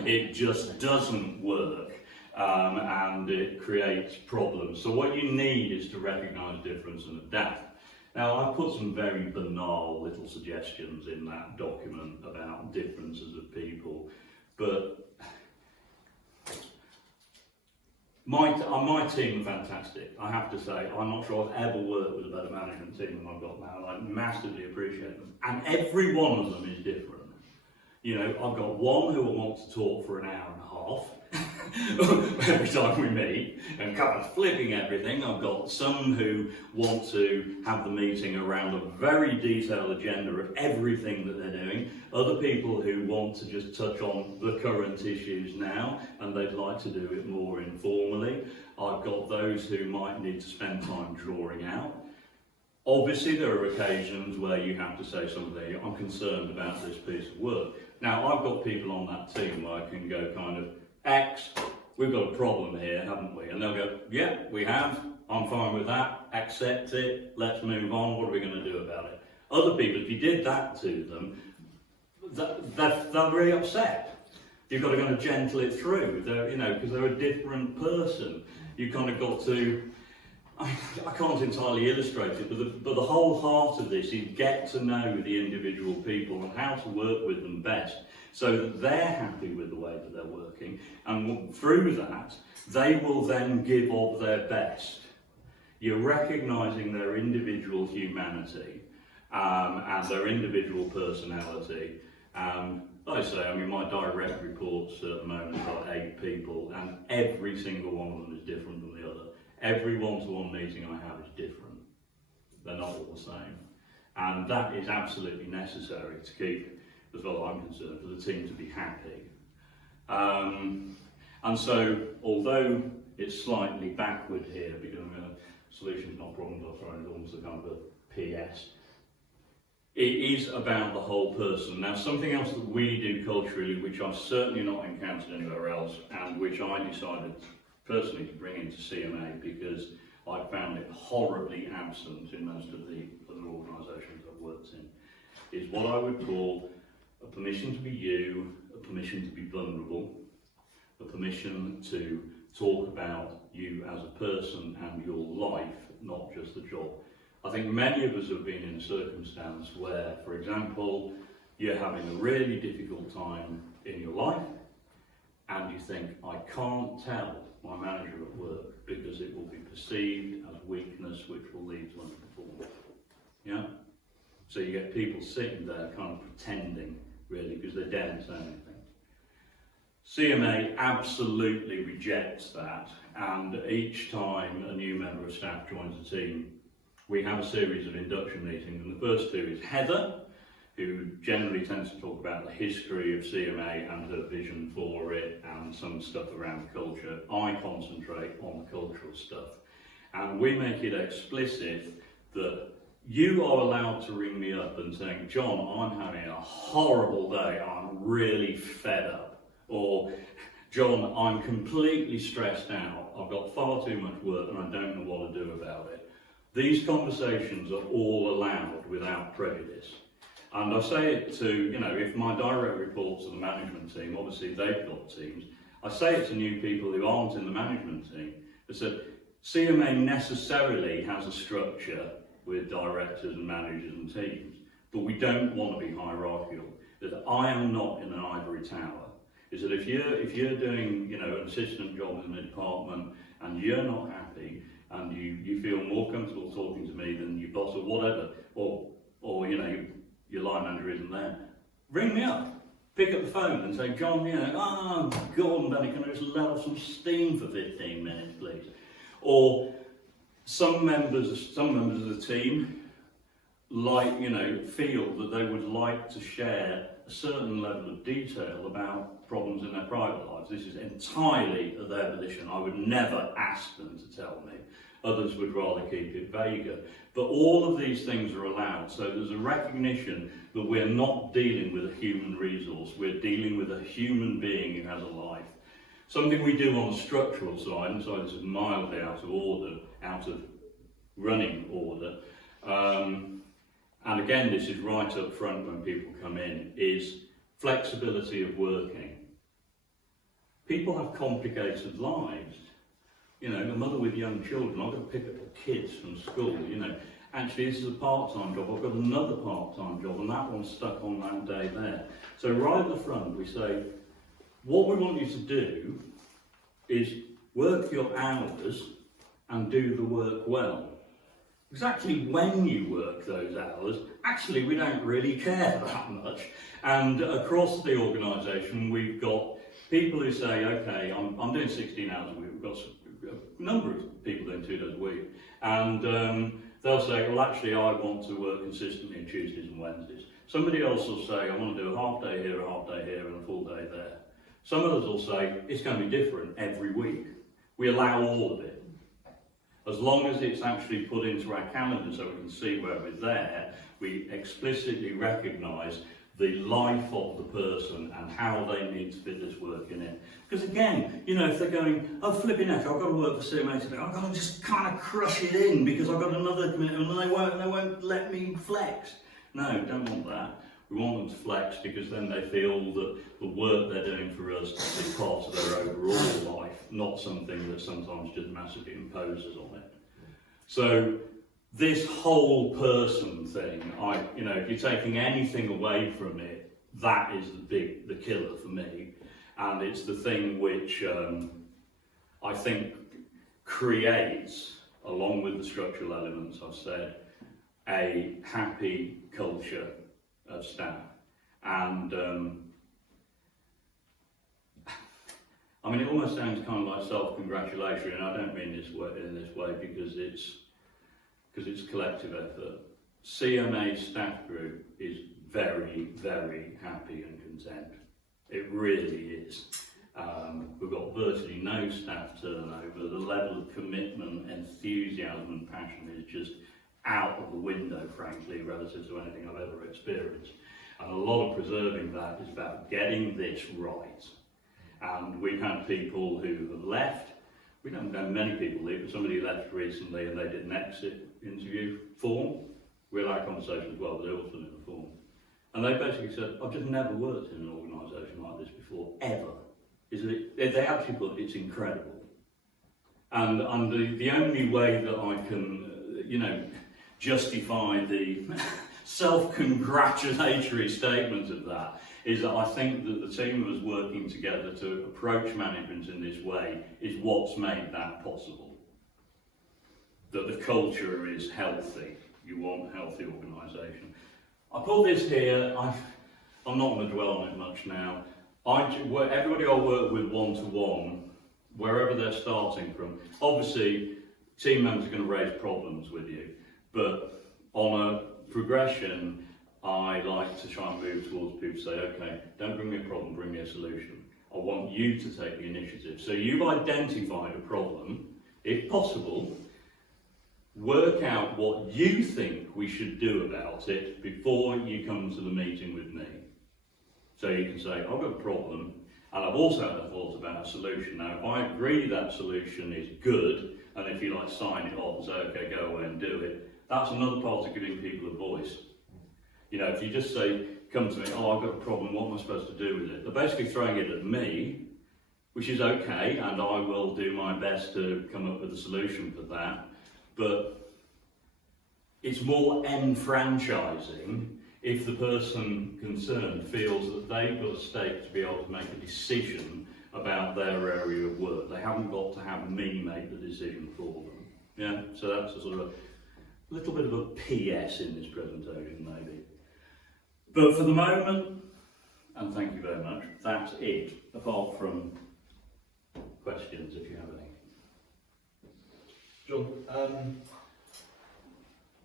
It just doesn't work, and it creates problems. So what you need is to recognise difference and adapt. Now, I've put some very banal little suggestions in that document about differences of people, but my team are fantastic, I have to say. I'm not sure I've ever worked with a better management team than I've got now. I massively appreciate them. And every one of them is different. You know, I've got one who will want to talk for an hour and a half every time we meet and kind of flipping everything. I've got some who want to have the meeting around a very detailed agenda of everything that they're doing. Other people who want to just touch on the current issues now and they'd like to do it more informally. I've got those who might need to spend time drawing out. Obviously, there are occasions where you have to say something, I'm concerned about this piece of work. Now, I've got people on that team where I can go kind of, X, we've got a problem here, haven't we? And they'll go, yeah, we have, I'm fine with that, accept it, let's move on, what are we going to do about it? Other people, if you did that to them, they're really upset. You've got to kind of gentle it through, you know, because they're a different person. You kind of got to, I can't entirely illustrate it, but the whole heart of this is get to know the individual people and how to work with them best so that they're happy with the way that they're working, and through that they will then give of their best. You're recognising their individual humanity and their individual personality. Like I say, I mean, my direct reports at the moment are 8 people, and every single one of them is different from the other. Every one-to-one meeting I have is different. They're not all the same. And that is absolutely necessary to keep, as well as I'm concerned, for the team to be happy. And so, although it's slightly backward here, because solutions not problems, I'll throw it almost a kind of a PS. It is about the whole person. Now, something else that we do culturally, which I've certainly not encountered anywhere else, and which I decided personally to bring into CMA because I found it horribly absent in most of the other organisations I've worked in, is what I would call a permission to be you, a permission to be vulnerable, a permission to talk about you as a person and your life not just the job. I think many of us have been in a circumstance where, for example, you're having a really difficult time in your life and you think, I can't tell my manager at work because it will be perceived as weakness, which will lead to underperformance. Yeah? So you get people sitting there kind of pretending, really, because they daren't say anything. CMA absolutely rejects that, and each time a new member of staff joins the team, we have a series of induction meetings, and the first two is Heather, who generally tends to talk about the history of CMA and her vision for it and some stuff around culture. I concentrate on the cultural stuff. And we make it explicit that you are allowed to ring me up and say, John, I'm having a horrible day, I'm really fed up. Or, John, I'm completely stressed out, I've got far too much work and I don't know what to do about it. These conversations are all allowed without prejudice. And I say it to, you know, if my direct reports to the management team, obviously they've got teams, I say it to new people who aren't in the management team. I said, CMA necessarily has a structure with directors and managers and teams, but we don't want to be hierarchical. That I am not in an ivory tower. Is that if you're doing, you know, an assistant job in the department and you're not happy and you feel more comfortable talking to me than your boss or whatever, or you know, your line manager isn't there, ring me up. Pick up the phone and say, John, you know, Gordon, Benny, can I just let off some steam for 15 minutes, please? Or some members of the team, like, you know, feel that they would like to share a certain level of detail about problems in their private lives. This is entirely at their volition. I would never ask them to tell me. Others would rather keep it vaguer. But all of these things are allowed, so there's a recognition that we're not dealing with a human resource, we're dealing with a human being who has a life. Something we do on the structural side, and so this is mildly out of order, out of running order, and again this is right up front when people come in, is flexibility of working. People have complicated lives. You know, a mother with young children, I've got to pick up the kids from school, you know. Actually, this is a part-time job, I've got another part-time job, and that one's stuck on that day there. So right at the front, we say, what we want you to do is work your hours and do the work well. Exactly when you work those hours, actually we don't really care that much. And across the organisation, we've got people who say, okay, I'm doing 16 hours a week, we've got a number of people doing 2 days a week, and they'll say, well actually I want to work consistently on Tuesdays and Wednesdays. Somebody else will say, I want to do a half day here, a half day here, and a full day there. Some others will say, it's going to be different every week. We allow all of it. As long as it's actually put into our calendar so we can see where we're there, we explicitly recognise the life of the person and how they need to fit this work in it. Because again, you know, if they're going, oh flipping heck, I've got to work for CMA today, I've got to just kind of crush it in because I've got another commitment and they won't let me flex. No, don't want that. We want them to flex because then they feel that the work they're doing for us is part of their overall life, not something that sometimes just massively imposes on it. So this whole person thing, you know, if you're taking anything away from it, that is the killer for me, and it's the thing which I think creates, along with the structural elements I've said, a happy culture of staff. And I mean, it almost sounds kind of like self-congratulatory, and I don't mean in this way because it's collective effort. CMA staff group is very, very happy and content. It really is. We've got virtually no staff turnover. The level of commitment, enthusiasm and passion is just out of the window, frankly, relative to anything I've ever experienced. And a lot of preserving that is about getting this right. And we've had people who have left. We don't know many people leave, but somebody left recently and they did an exit interview form. We had our conversation as well, but they also did a form. And they basically said, I've just never worked in an organisation like this before, ever. They actually put, it's incredible. And the only way that I can justify the self-congratulatory statement of that, is that I think that the team of us working together to approach management in this way is what's made that possible. That the culture is healthy. You want a healthy organisation. I put this here, I'm not going to dwell on it much now. Everybody I work with one-to-one, wherever they're starting from, obviously team members are going to raise problems with you, but on a progression, I like to try and move towards people to say, okay, don't bring me a problem, bring me a solution. I want you to take the initiative. So you've identified a problem. If possible, work out what you think we should do about it before you come to the meeting with me. So you can say, I've got a problem, and I've also had a thought about a solution. Now, if I agree that solution is good, and if you like sign it off and say, okay, go away and do it, that's another part of giving people a voice. If you just say, come to me, oh, I've got a problem, what am I supposed to do with it? They're basically throwing it at me, which is okay, and I will do my best to come up with a solution for that. But it's more enfranchising if the person concerned feels that they've got a stake to be able to make a decision about their area of work. They haven't got to have me make the decision for them. Yeah, so that's a sort of a little bit of a PS in this presentation, maybe. But for the moment, and thank you very much, that's it, apart from questions if you have any. John,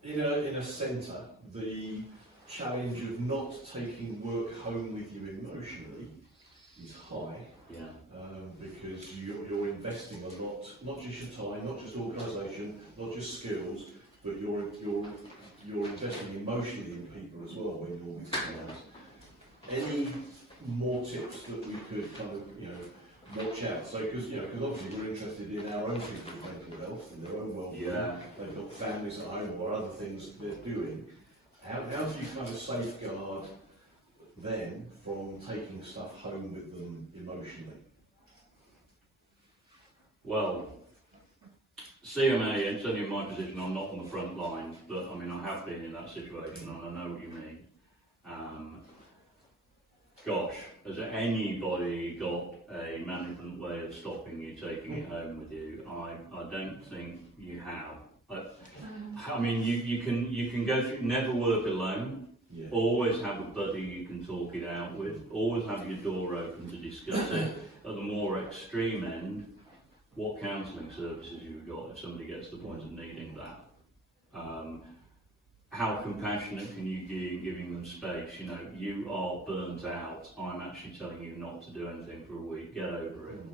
in a centre, the challenge of not taking work home with you emotionally is high. Yeah. Because you're investing a lot, not just your time, not just organisation, not just skills, but you're investing emotionally in people as well when you're with clients. Any more tips that we could kind of watch out? So because obviously we're interested in our own people's mental health and their own well-being. Yeah. They've got families at home or other things they're doing. How do you kind of safeguard them from taking stuff home with them emotionally? Well, CMA, it's only in my position, I'm not on the front lines, but I mean, I have been in that situation and I know what you mean. Gosh, has anybody got a management way of stopping you taking it home with you? I don't think you have. I mean, you can go through, never work alone. Yeah. Always have a buddy you can talk it out with. Always have your door open to discuss it. At the more extreme end, what counselling services you've got if somebody gets to the point of needing that. How compassionate can you be giving them space? You are burnt out. I'm actually telling you not to do anything for a week. Get over it.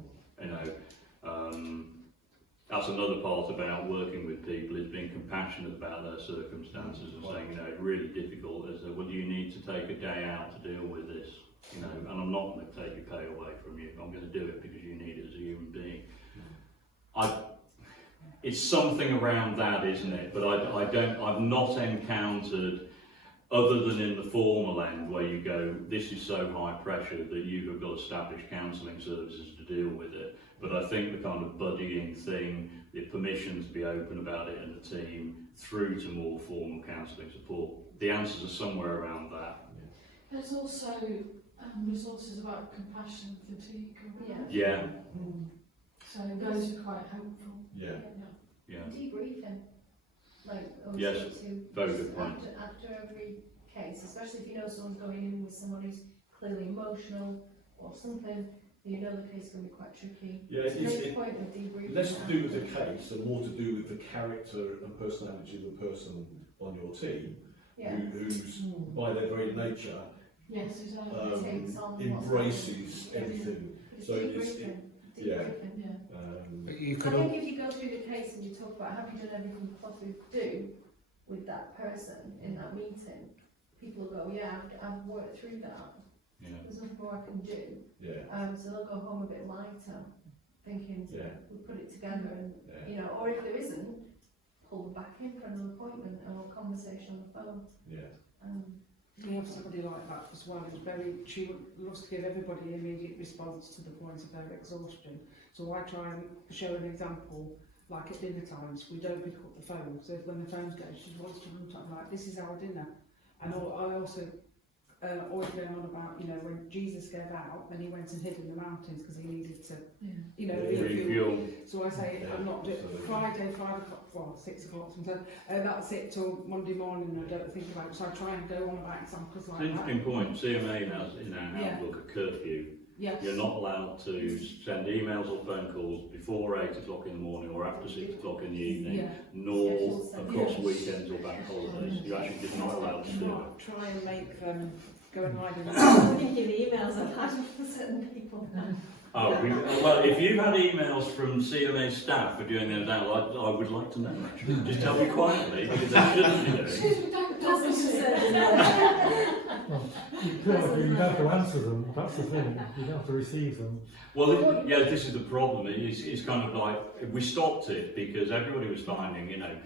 That's another part about working with people, is being compassionate about their circumstances and saying, it's really difficult. Well, do you need to take a day out to deal with this? And I'm not going to take your pay away from you. I'm going to do it because you need it as a human being. It's something around that, isn't it? But I've not encountered, other than in the formal end where you go, this is so high pressure that you have got established counselling services to deal with it. But I think the kind of buddying thing, the permission to be open about it in the team, through to more formal counselling support, the answers are somewhere around that. There's also resources about compassion fatigue. Yeah. So those are quite helpful. Yeah. Debriefing, Yes, very good point. after every case, especially if you know someone's going in with someone who's clearly emotional or something, the case can be quite tricky. Yeah, It's the point of debriefing. less to do with the case and more to do with the character and personality of the person on your team, who's by their very nature Yes, exactly. Takes on embraces what's everything. It's So debriefing. But you I could think if you go through the case and you talk about have you done everything you possibly do with that person in that meeting, people will go, yeah, I've worked through that. Yeah. There's nothing more I can do. Yeah. So they'll go home a bit lighter, thinking we'll put it together, and or if there isn't, pull them back in for another appointment or a conversation on the phone. We have somebody like that as well. She loves to give everybody immediate response to the point of their exhaustion. So I try and show an example like at dinner times, we don't pick up the phone. So when the phones go, she wants to run time like, this is our dinner. And I also always going on about, you know, when Jesus gave out and he went and hid in the mountains because he needed to, you know, refuel. So I say I'm not doing Friday, 5 o'clock, well, 6 o'clock sometimes. That's it till Monday morning. I don't think about it. So I try and go on about examples like It's an that. interesting point. CMA has in our handbook a curfew. Yes. You're not allowed to send emails or phone calls before 8 o'clock in the morning or after 6 o'clock in the evening, nor across weekends or bank holidays. You're actually not allowed to do it. Try and make them go and hide in the I'm thinking the emails I've had for certain people. Oh, well, if you've had emails from CMA staff for doing those out, I would like to know, actually. Just tell me quietly, because they shouldn't be doing. Excuse me, don't You don't have to answer them, that's the thing. You don't have to receive them. Well, yeah, this is the problem. It's kind of like, we stopped it because everybody was finding, you know,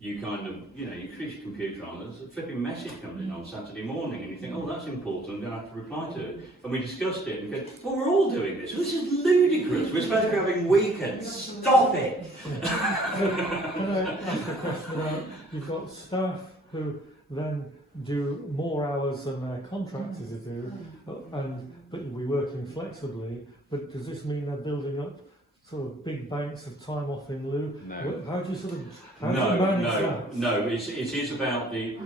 you kind of, you know, you create your computer on, there's a flipping message comes in on Saturday morning and you think, oh, that's important, I'm going to have to reply to it. And we discussed it and go, well, we're all doing this. This is ludicrous. We're supposed to be having weekends. Stop it! Can I ask a question about, you've got staff who then do more hours than their contractors do, but we working flexibly, but does this mean they're building up sort of big banks of time off in lieu? No. How do you sort of manage that? No. It is about the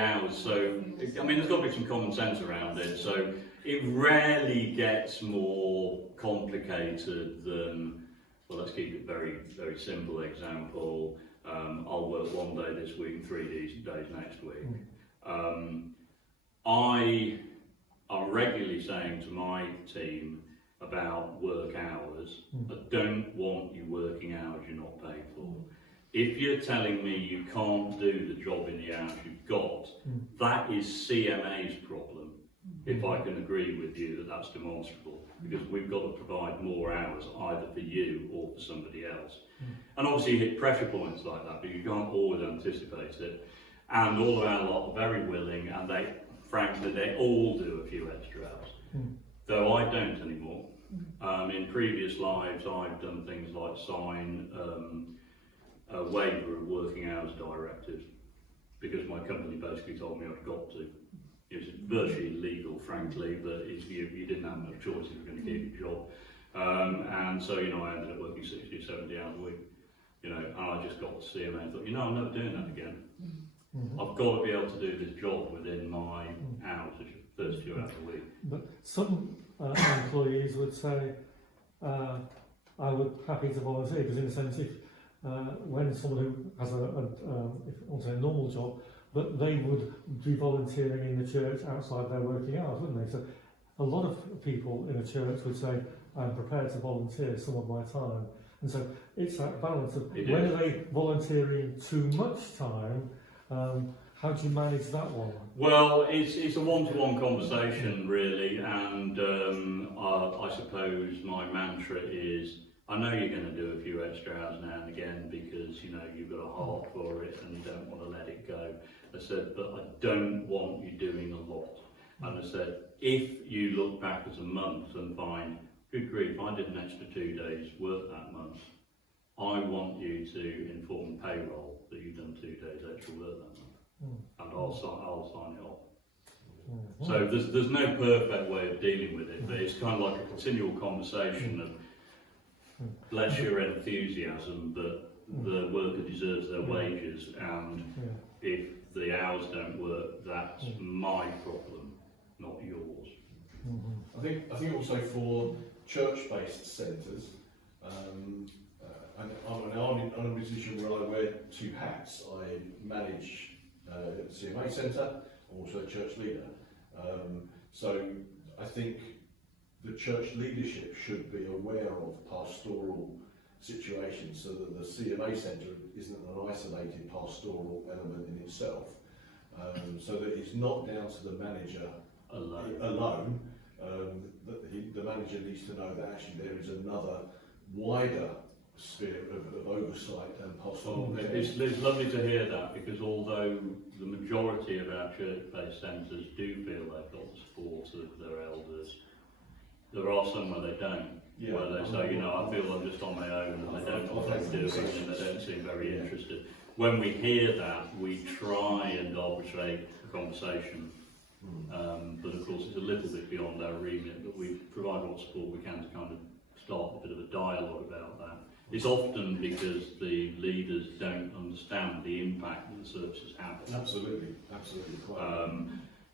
hours. So I mean, there's got to be some common sense around it. So it rarely gets more complicated than. Well, let's keep it very very simple. Example: I'll work 1 day this week and 3 days next week. I am regularly saying to my team about work hours, I don't want you working hours you're not paid for. If you're telling me you can't do the job in the hours you've got, that is CMA's problem. If I can agree with you that that's demonstrable, because we've got to provide more hours either for you or for somebody else. And obviously you hit pressure points like that, but you can't always anticipate it. And all of our lot are very willing, and frankly, they all do a few extra hours. Though I don't anymore. In previous lives, I've done things like sign a waiver of working hours directives because my company basically told me I've got to. It was virtually illegal, frankly, but you didn't have much choice if you were going to keep your job. And so, you know, I ended up working 60 or 70 hours a week. You know, and I just got to CMA and thought, you know, I'm never doing that again. I've got to be able to do this job within my hours, which is 32 hours a week. But some employees would say, I would happy to volunteer, because in a sense, if when someone who has a normal job, but they would be volunteering in the church outside their working hours, wouldn't they? So a lot of people in a church would say, I'm prepared to volunteer some of my time. And so it's that balance of when are they volunteering too much time. How do you manage that one? Well, it's a one-to-one conversation really, and I suppose my mantra is, I know you're going to do a few extra hours now and again because you know you've got a heart for it and you don't want to let it go. I said, but I don't want you doing a lot. And I said, if you look back at a month and find, good grief, I did an extra 2 days work that month, I want you to inform payroll that you've done 2 days extra work that month, and I'll sign it off. So there's no perfect way of dealing with it, but it's kind of like a continual conversation of bless your enthusiasm, but the worker deserves their wages, and if the hours don't work, that's my problem, not yours. I think also for church-based centres, and I'm in a position where I wear 2 hats. I manage the CMA centre, I'm also a church leader. So I think the church leadership should be aware of pastoral situations so that the CMA centre isn't an isolated pastoral element in itself. So that it's not down to the manager alone. The manager needs to know that actually there is another wider spirit of oversight and pastoral. It's lovely to hear that, because although the majority of our church-based centres do feel they've got the support of their elders, there are some where they don't. Yeah. Where they say, you know, I feel I'm just on my own and they don't know what they're doing and they don't seem very interested. When we hear that, we try and arbitrate a conversation. But of course it's a little bit beyond our remit, but we provide what support we can to kind of start a bit of a dialogue about that. It's often because the leaders don't understand the impact that the services have. Absolutely, quite.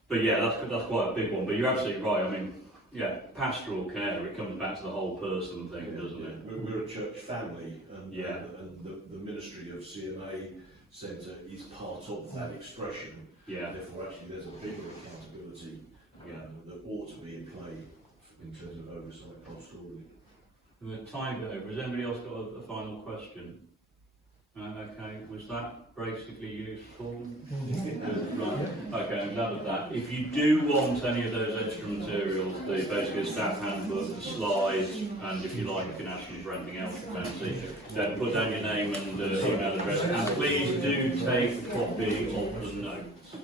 But yeah, that's quite a big one. But you're absolutely right. I mean, yeah, pastoral care, it comes back to the whole person thing, doesn't it? We're a church family, and, Yeah. and the ministry of CMA Centre is part of that expression. Yeah. Therefore, actually, there's a bigger accountability that ought to be in play in terms of oversight pastorally. We're time over. Has anybody else got a final question? Okay, was that basically useful? Right. Okay, I'm glad of that. If you do want any of those extra materials, the basically staff handbook, the slides, and if you like, you can ask them for anything else you fancy, then put down your name and email address. And please do take a copy of the notes.